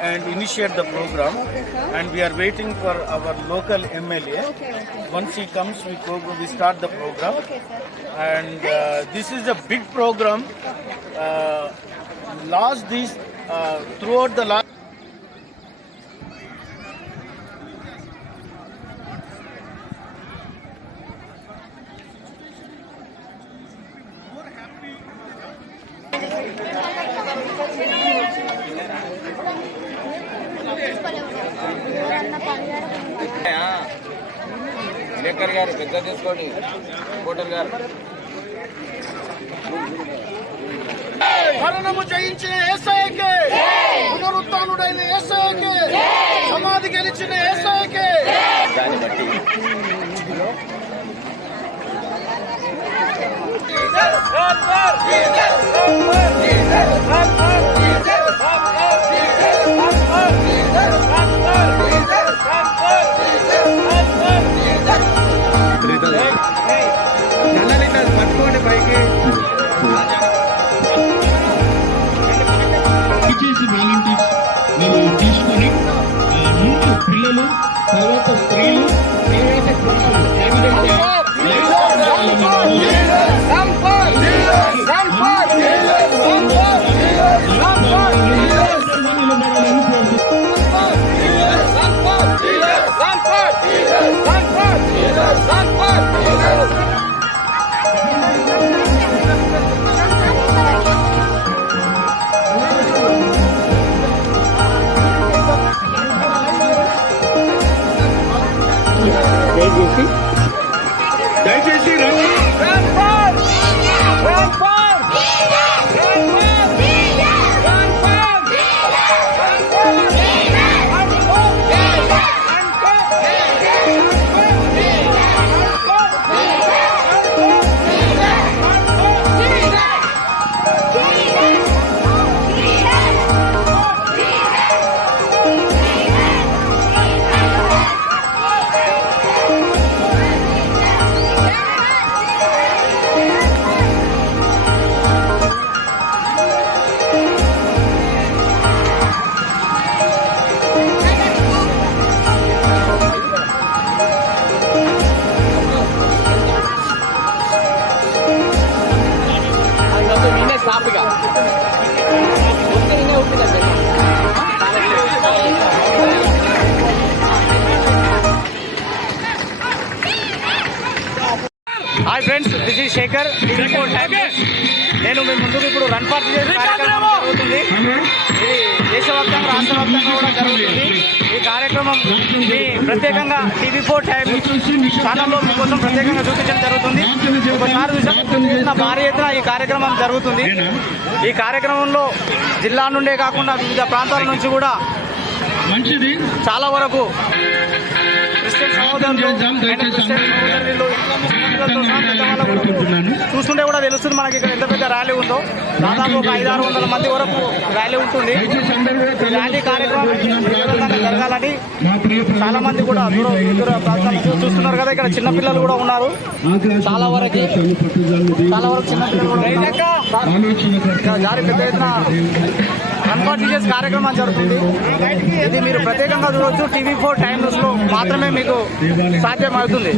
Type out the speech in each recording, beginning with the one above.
and initiate the program. And we are waiting for our local MLA. Once he comes, we start the program. And this is a big program. Throughout the last. విలేకర్ గారు పెద్ద తీసుకోండి కోటల్ గారు మరణము జయించిన యేసయ్యకే, పునరుత్థానుడైన యేసయ్యకే, సమాధి గెలిచిన యేసయ్యకే. దాన్ని బట్టి పట్టుకోండి పైకి. వాలంటీర్స్ మీరు తీసుకొని ముందు పిల్లలు, తర్వాత స్త్రీలు, తర్వాత పురుషులు దయచేసి రండి. Hi friends, this is Shekhar. నేను మీ ముందుకు ఇప్పుడు రన్ ఫర్ విజయ్ కార్యక్రమం జరుగుతుంది. ఇది దేశవ్యాప్తంగా రాష్ట్ర వ్యాప్తంగా కూడా జరుగుతుంది. ఈ కార్యక్రమం మీ ప్రత్యేకంగా TV4 టైమ్ ఛానల్లో మీకోసం ప్రత్యేకంగా చూపించడం జరుగుతుంది. ఒకసారి చూసిన భారీ ఎత్తున ఈ కార్యక్రమం జరుగుతుంది. ఈ కార్యక్రమంలో జిల్లా నుండే కాకుండా వివిధ ప్రాంతాల నుంచి కూడా చాలా వరకు క్రిస్టియన్ సహోదరులు చూస్తుంటే కూడా తెలుస్తుంది మనకి ఇక్కడ ఎంత పెద్ద ర్యాలీ ఉందో. దాదాపు ఒక 500-600 మంది వరకు ర్యాలీ ఉంటుంది. ర్యాలీ కార్యక్రమం జరగాలని చాలా మంది కూడా దూర ప్రాంతాలు చూస్తున్నారు కదా. ఇక్కడ చిన్నపిల్లలు కూడా ఉన్నారు. చాలా వరకు చిన్నపిల్లలు జారీ పెద్ద ఎత్తున కన్వర్జెన్స్ కార్యక్రమం జరుగుతుంది. ఇది మీరు ప్రత్యేకంగా చూడవచ్చు. TV4 టైమ్ న్యూస్ లో మాత్రమే మీకు సాధ్యమవుతుంది.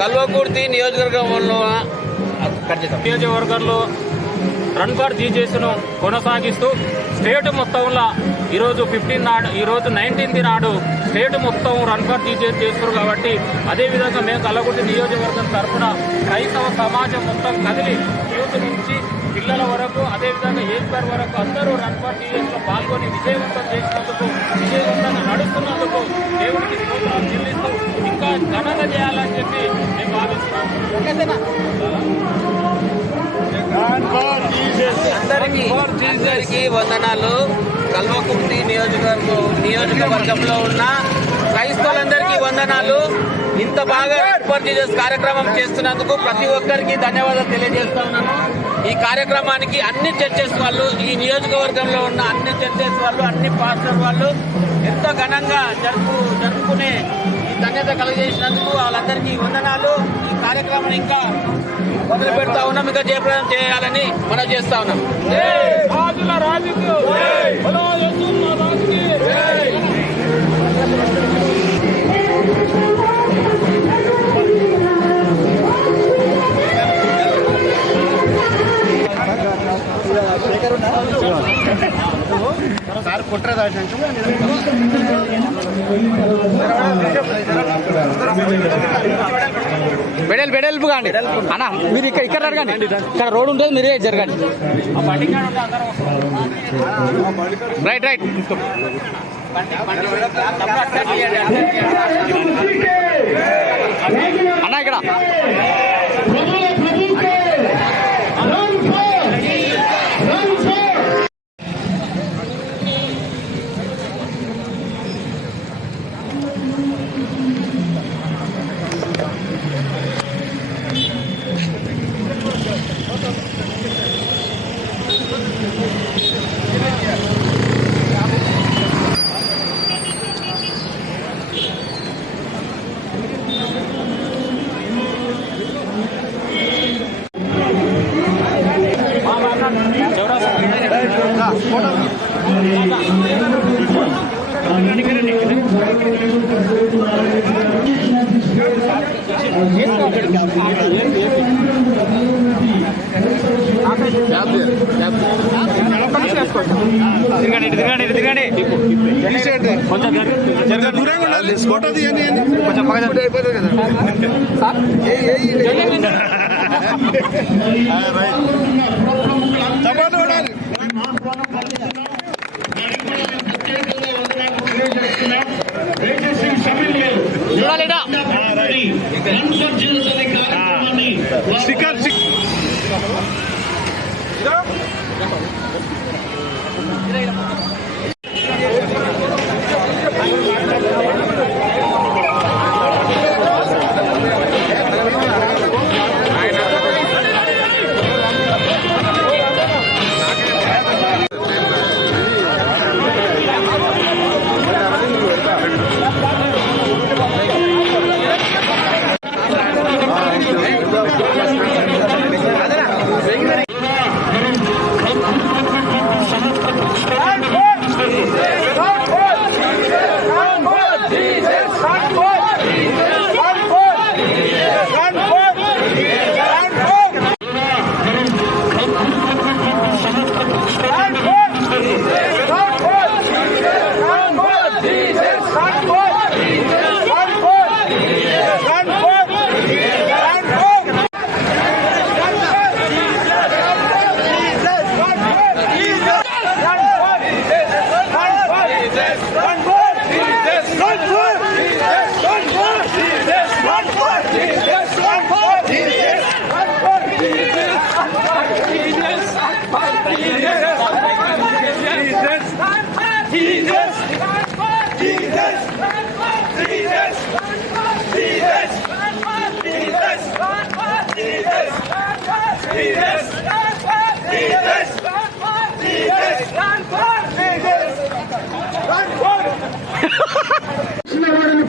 కల్వకుర్తి నియోజకవర్గంలో రన్ ఫర్ జీజేస్ను కొనసాగిస్తూ స్టేట్ మొత్తంలో ఈరోజు 15 నాడు, ఈరోజు 19th నాడు స్టేట్ మొత్తం రన్ ఫర్ జీజేస్ చేస్తారు. కాబట్టి అదేవిధంగా మేము కల్వకుర్తి నియోజకవర్గం తరఫున క్రైస్తవ సమాజం మొత్తం కదిలి యూత్ నుంచి పిల్లల వరకు అదేవిధంగా ఏజ్ బార్ వరకు అందరూ రన్ ఫర్ జీజేస్లో పాల్గొని విజయవంతం చేసినందుకు, విజయవంతంగా నడుస్తున్నందుకు దేవుడికి స్తోత్రాలు చెల్లిస్తూ ఇంకా ఘనంగా చేయాలని చెప్పి మేము భావిస్తున్నాము. అందరికీ వందనాలు. కల్వకుర్తి నియోజకవర్గంలో ఉన్న క్రైస్తవులందరికీ వందనాలు. ఇంత బాగా రన్ జీసస్ కార్యక్రమం చేస్తున్నందుకు ప్రతి ఒక్కరికి ధన్యవాదాలు తెలియజేస్తా ఉన్నాను. ఈ కార్యక్రమానికి అన్ని చర్చెస్ వాళ్ళు, ఈ నియోజకవర్గంలో ఉన్న అన్ని చర్చెస్ వాళ్ళు, అన్ని పాస్టర్ వాళ్ళు ఎంతో ఘనంగా జరుపుకునే ఈ ధన్యత కలిగజేసినందుకు వాళ్ళందరికీ వందనాలు. ఈ కార్యక్రమం ఇంకా మొదలు పెడతా ఉన్నాం, ఇంకా జయప్రదం చేయాలని మనం చేస్తా ఉన్నాం. వెడల్పు కాండి అన్న, మీరు ఇక్కడ జరగండి, ఇక్కడ రోడ్ ఉంటుంది, మీరే జరగండి. రైట్ అన్న ఇక్కడ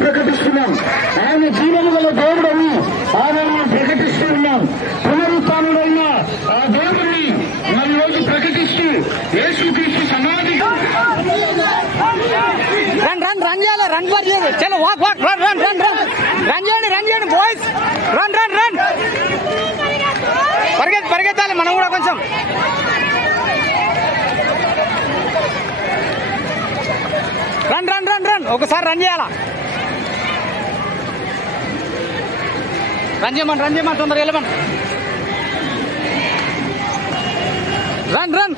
ప్రకటిస్తున్నాం. ఆయన జీవము గల దేవుడని ఆయనను ప్రకటిస్తూ ఉన్నాం. పునరుత్థానుడైన ఆ దేవుడిని ఒకసారి రన్ చేయాలా? రన్ చేయమని తొందరగా వెళ్ళమని. Run run